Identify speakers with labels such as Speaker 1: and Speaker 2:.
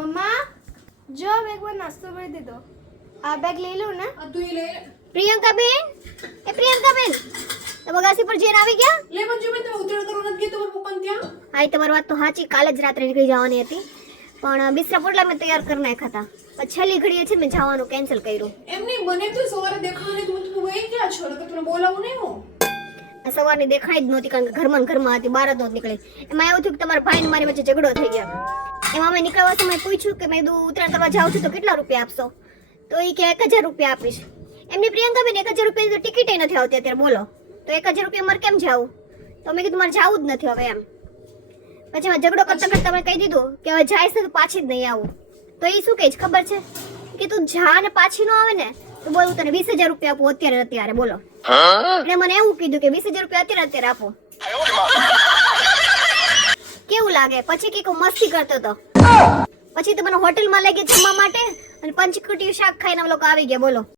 Speaker 1: મમ્મા જો બેગમાં નાસ્તો ભરી દીધો. આ બેગ લઈ લો ને.
Speaker 2: તું લે.
Speaker 1: પ્રિયંકા બેન એ પ્રિયંકા બેન બગાસી પર જઈને આવી ગયા?
Speaker 2: લે મંજુ બેન તમે ઉતરણ કરવા નથી તમારા પપ્પા ત્યાં?
Speaker 1: હા એ તમારી વાત તો સાચી. કાલે જ રાત્રે નીકળી જવાની હતી. પણ બિસ્તરા પોટલા મેં તૈયાર કરી નાખ્યા હતા. છેલ્લી ઘડીએ છે મેં જવાનું કેન્સલ કર્યું.
Speaker 2: એમની મને તો સવારે દેખાવાની તું તું વહી ગયા છો. તો તને બોલાવું નહીં હું.
Speaker 1: સવારની દેખાય જ નહોતી કારણ કે ઘરમાં ઘરમાં હતી બહાર જ નહોતી નીકળી. એમાં એવું થયું કે તમારા ભાઈ ને મારી વચ્ચે ઝઘડો થઈ ગયો. એમાં મેં નીકળવા સમય પૂછ્યું કે મેં ઉત્તરાયણ કરવા જાઉં છું તો કેટલા રૂપિયા આપશો? તો એ કે એક હજાર રૂપિયા આપીશ. એમની પ્રિયંકા બેન એક હજાર રૂપિયા તો ટિકિટે નથી આવતી અત્યારે બોલો. તો એક હજાર રૂપિયા મારે કેમ જાવું? તો મેં કીધું મારે જાવું જ નથી હવે એમ. પછી એમાં ઝઘડો કરતા કરતા મેં કહી દીધું કે હવે જાય છે તો પાછી જ નહીં આવું. તો એ શું કહે છે? ખબર છે? કે તું જા ને પાછી ન આવે ને તો બોલ તને વીસ હજાર રૂપિયા આપું અત્યારે અત્યારે બોલો. એટલે મને એવું કીધું કે વીસ હજાર રૂપિયા અત્યારે અત્યારે આપો. લાગે. પછી કે મસ્તી કરતો હતો પછી તો મને હોટેલમાં લઈ ગયા જમવા માટે. અને પંચકુટી શાક ખાઈને લોકો આવી ગયા. બોલો.